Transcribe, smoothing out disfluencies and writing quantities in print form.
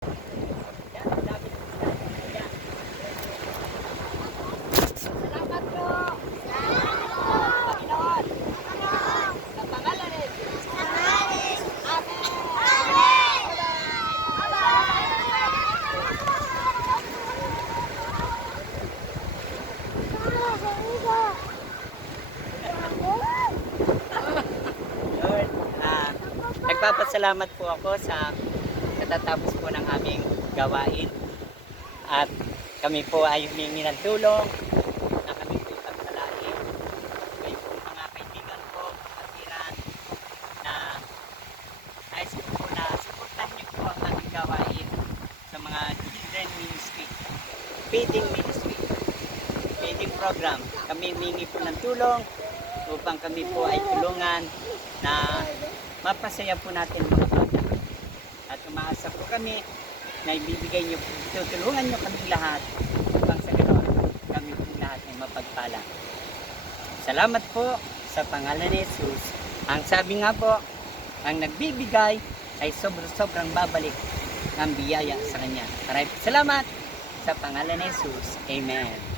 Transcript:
Yan, ang dami ng isda. Yan. Salamat po. Panginoon. Sa pangalan ni Jesus. Amen. Lord, nagpapasalamat po ako sa katatapos po ng aming gawain. At kami po ay humingi ng tulong na kami po pagpalain. May po mga kaibigan ko, kapatiran, na nais ko po na suportahan niyo po ang aming gawain sa mga children ministry, feeding ministry, feeding program. Kami humingi po ng tulong upang kami po ay tulungan na mapasaya po natin mga bata. At umaasa po kami na ibibigay niyo, tutulungan niyo kami lahat upang sa ganoon kami po lahat ay mapagpala. Salamat po sa pangalan ni Jesus. Ang sabi nga po, ang nagbibigay ay sobrang babalik ng biyaya sa kanya. Maraming salamat sa pangalan ni Jesus. Amen.